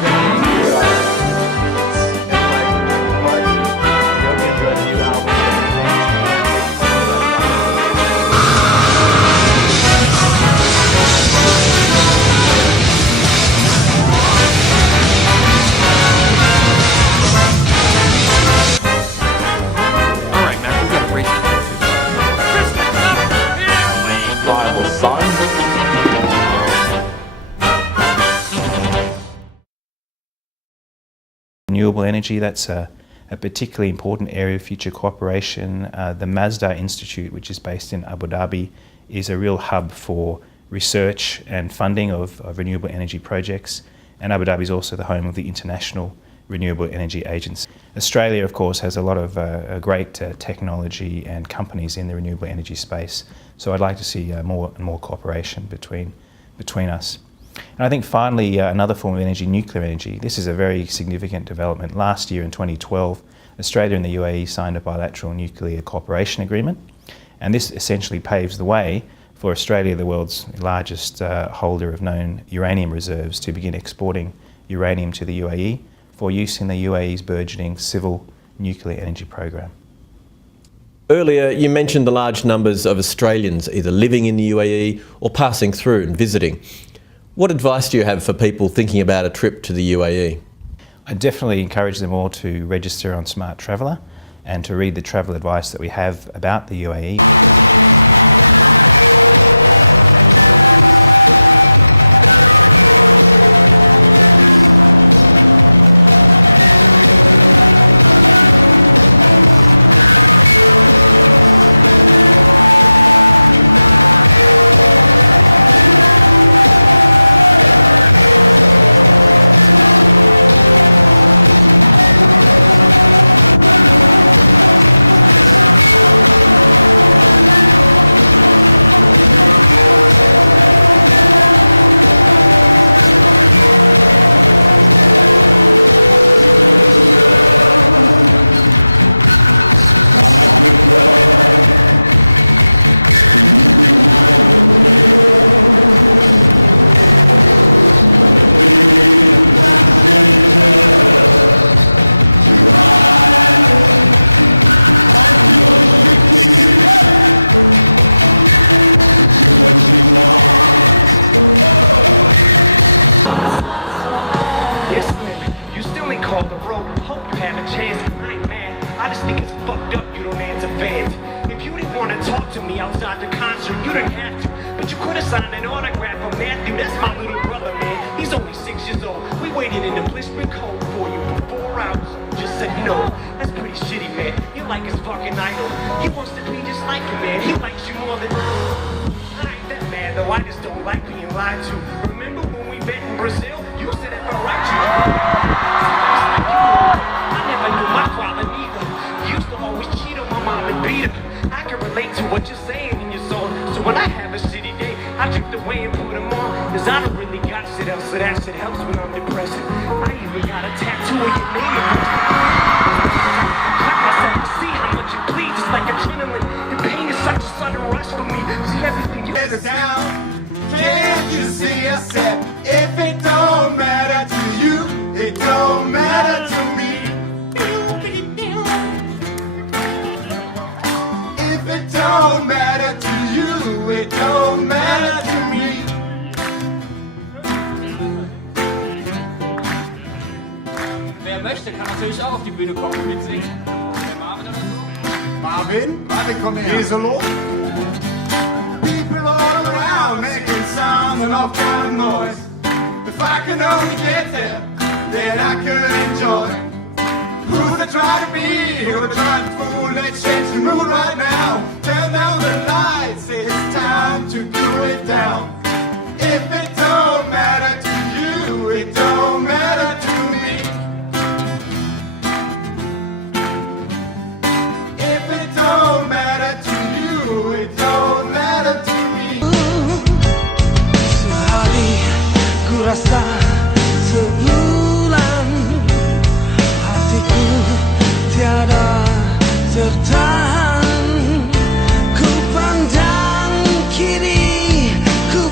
joining. We are in like Linkin Park. We hope you enjoy the new album, Living Things. We can't wait to see that rocket. Alright, man, we've got a great thing. Viable songs. Renewable energy, that's a particularly important area of future cooperation. The Mazda Institute, which is based in Abu Dhabi, is a real hub for research and funding of renewable energy projects. And Abu Dhabi is also the home of the International Renewable Energy Agency. Australia, of course, has a lot of great technology and companies in the renewable energy space. So I'd like to see more and more cooperation between us. And I think finally, another form of energy, nuclear energy. This is a very significant development. Last year in 2012, Australia and the UAE signed a bilateral nuclear cooperation agreement. And this essentially paves the way for Australia, the world's largest holder of known uranium reserves, to begin exporting uranium to the UAE for use in the UAE's burgeoning civil nuclear energy program. Earlier, you mentioned the large numbers of Australians either living in the UAE or passing through and visiting. What advice do you have for people thinking about a trip to the UAE? I definitely encourage them all to register on Smart Traveller and to read the travel advice that we have about the UAE. Can't you see? I said, if it don't matter to you, it don't matter to me. If it don't matter to you, it don't matter to me. Wer möchte, kann natürlich auch auf die Bühne kommen und mitsingen. Der Marvin oder so. Marvin, komm her. Geh solo. People all around making sound and all kind of noise. If I could only get there, then I could enjoy. Who's they trying to be? Who they trying to fool? Let's change the mood right now. Turn down the lights, it's time to cool it down. If it don't matter to you, it don't matter to me. If it don't matter to you, it don't matter to me. Sehari ku rasa sebulan hatiku tiada tertahan. Ku pandang kiri, ku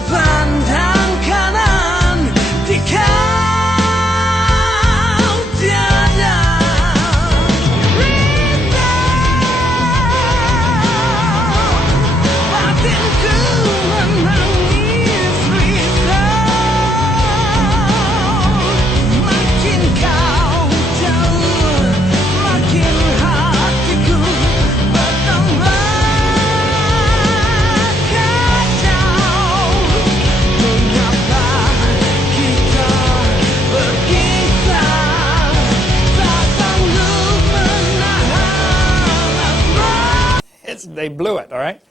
They blew it, all right?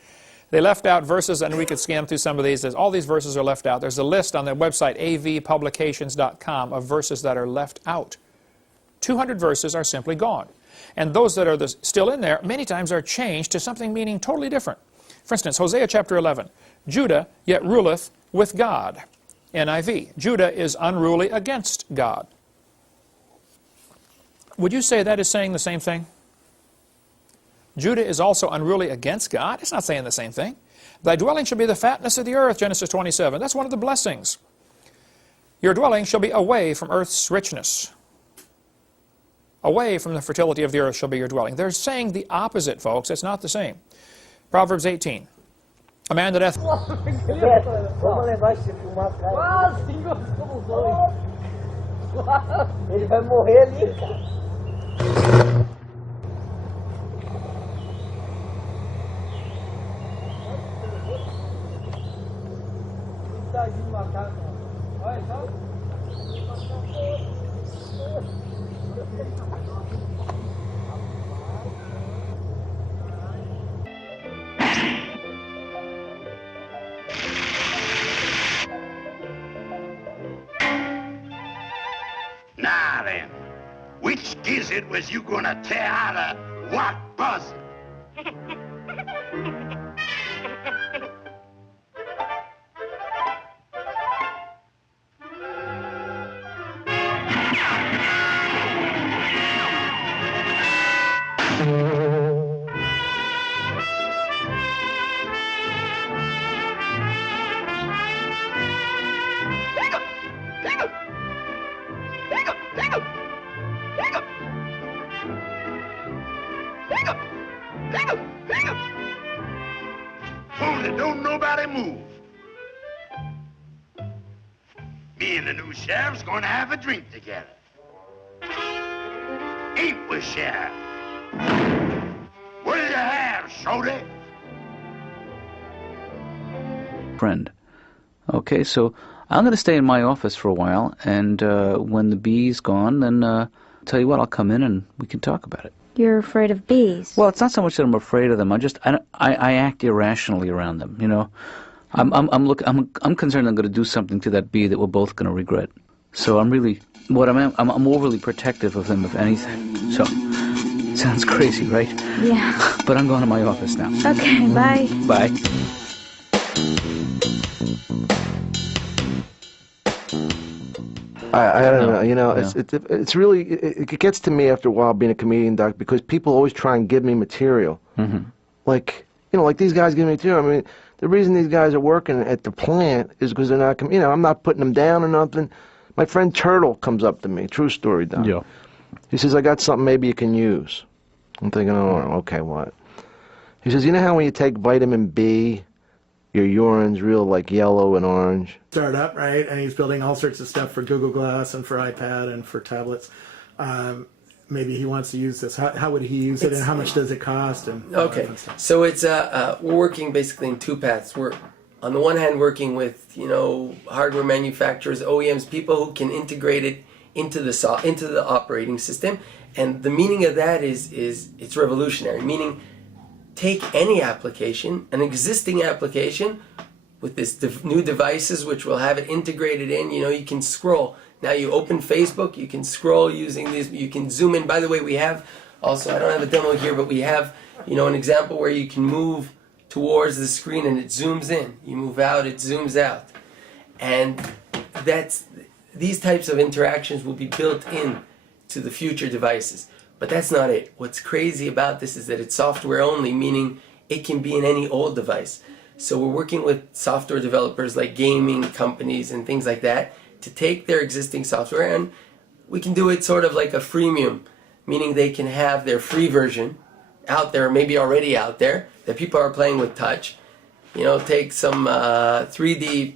They left out verses, and we could scan through some of these. All these verses are left out. There's a list on the website, avpublications.com, of verses that are left out. 200 verses are simply gone. And those that are still in there, many times are changed to something meaning totally different. For instance, Hosea chapter 11, Judah yet ruleth with God. NIV, Judah is unruly against God. Would you say that is saying the same thing? Judah is also unruly against God? It's not saying the same thing. Thy dwelling shall be the fatness of the earth, Genesis 27. That's one of the blessings. Your dwelling shall be away from earth's richness. Away from the fertility of the earth shall be your dwelling. They're saying the opposite, folks. It's not the same. Proverbs 18. A man that hath... Ele vai morrer ali, cara. Olha só. Now then, which gizzard was you gonna tear out of what buzzard? Only don't nobody move. Me and the new sheriff's gonna have a drink together. Ain't we, Sheriff? What do you have, Shorty? Friend. Okay, so I'm going to stay in my office for a while, and when the bee's gone, then tell you what, I'll come in and we can talk about it. You're afraid of bees? Well, it's not so much that I'm afraid of them. I act irrationally around them. You know, I'm concerned I'm going to do something to that bee that we're both going to regret. So I'm overly protective of them, if anything. So sounds crazy, right? Yeah. But I'm going to my office now. Okay, bye. Bye. I don't know. You know, it's really it gets to me after a while being a comedian, Doc, because people always try and give me material. Mm-hmm. Like, you know, like these guys give me material. I mean, the reason these guys are working at the plant is because they're not, you know, I'm not putting them down or nothing. My friend Turtle comes up to me, true story, Doc. Yeah. He says, I got something maybe you can use. I'm thinking, oh, okay, what? He says, you know how when you take vitamin B, your urine's real like yellow and orange? Startup, right? And he's building all sorts of stuff for Google Glass and for iPad and for tablets. Maybe he wants to use this. How would he use it, and how much does it cost? And okay, so it's we're working basically in two paths. We're on the one hand working with hardware manufacturers, OEMs, people who can integrate it into the operating system, and the meaning of that is it's revolutionary. Meaning, take any application, an existing application, with this new devices which will have it integrated in. You can scroll. Now you open Facebook, you can scroll using this, you can zoom in. By the way, we have also, I don't have a demo here, but we have, an example where you can move towards the screen and it zooms in. You move out, it zooms out. And these types of interactions will be built in to the future devices. But that's not it. What's crazy about this is that it's software only, meaning it can be in any old device. So we're working with software developers like gaming companies and things like that to take their existing software, and we can do it sort of like a freemium, meaning they can have their free version out there, maybe already out there, that people are playing with touch. Take some 3D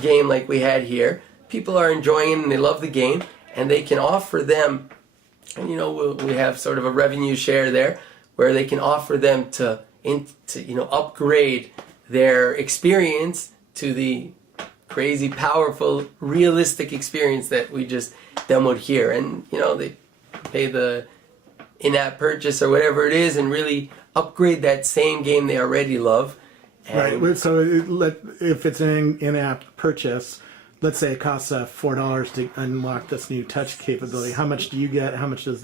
game like we had here. People are enjoying it and they love the game, and they can offer them, and we have sort of a revenue share there, where they can offer them to upgrade their experience to the crazy, powerful, realistic experience that we just demoed here. And they pay the in-app purchase or whatever it is, and really upgrade that same game they already love. And Right. So if it's an in-app purchase, let's say it costs $4 to unlock this new touch capability. How much do you get? How much does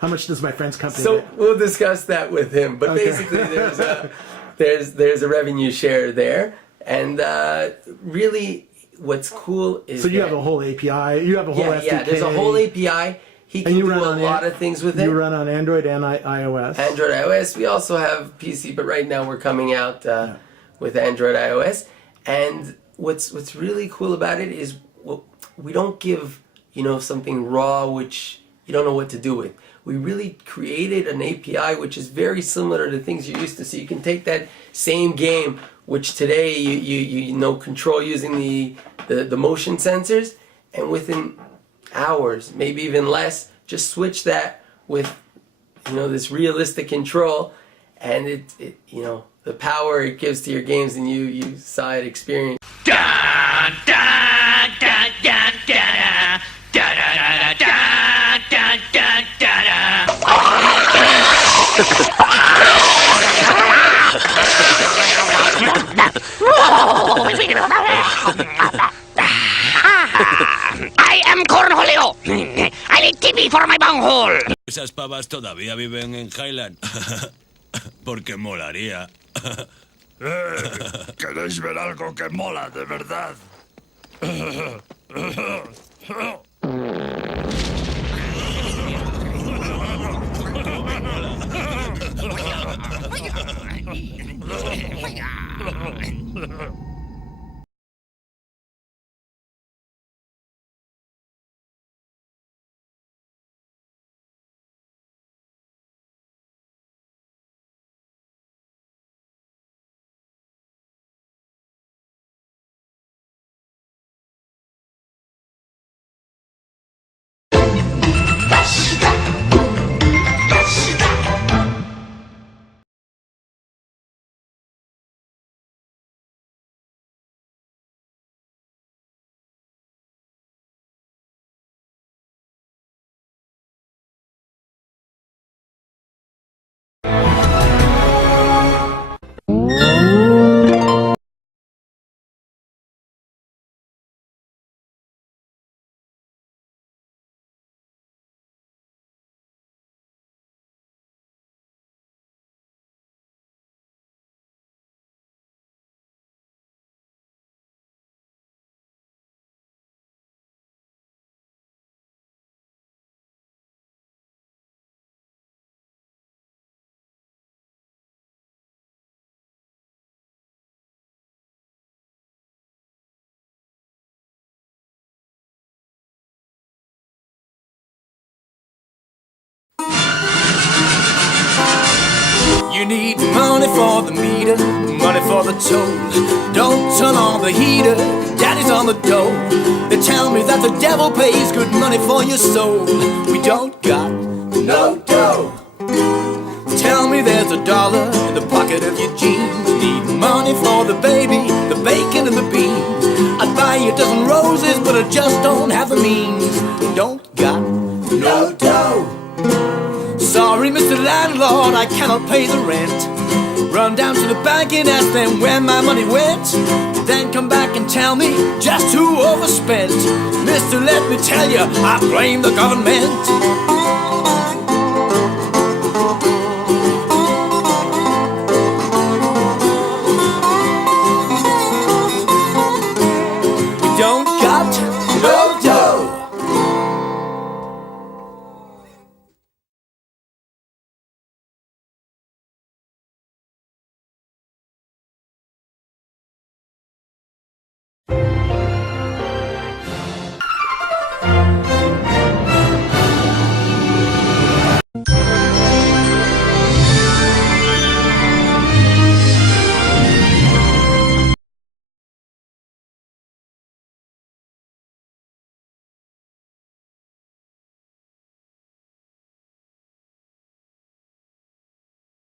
how much does my friend's company So get? we'll discuss that with him. But basically, there's a revenue share there, and really, what's cool is So you have a whole API. You have a whole SDK. Yeah, there's a whole API. He can do a lot of things with it. You run on Android and iOS. Android, iOS. We also have PC, but right now we're coming out with Android, iOS. And what's really cool about it is we don't give something raw which you don't know what to do with. We really created an API which is very similar to things you're used to. So you can take that same game, which today you control using the motion sensors, and within hours, maybe even less, just switch that with this realistic control, and it the power it gives to your games, and you saw it experience. I am Cornholio. I need TV for my bunghole. Esas pavas todavía viven en Highland. Porque molaría. ¿Queréis ver algo que mola de verdad? You need money for the meter, money for the toll. Don't turn on the heater, daddy's on the door. They tell me that the devil pays good money for your soul. We don't got no dough. Tell me there's $1 in the pocket of your jeans. Need money for the baby, the bacon and the beans. I'd buy you a dozen roses, but I just don't have the means. Don't got no dough. Sorry, Mr. Landlord, I cannot pay the rent. Run down to the bank and ask them where my money went. Then come back and tell me just who overspent. Mister, let me tell you, I blame the government.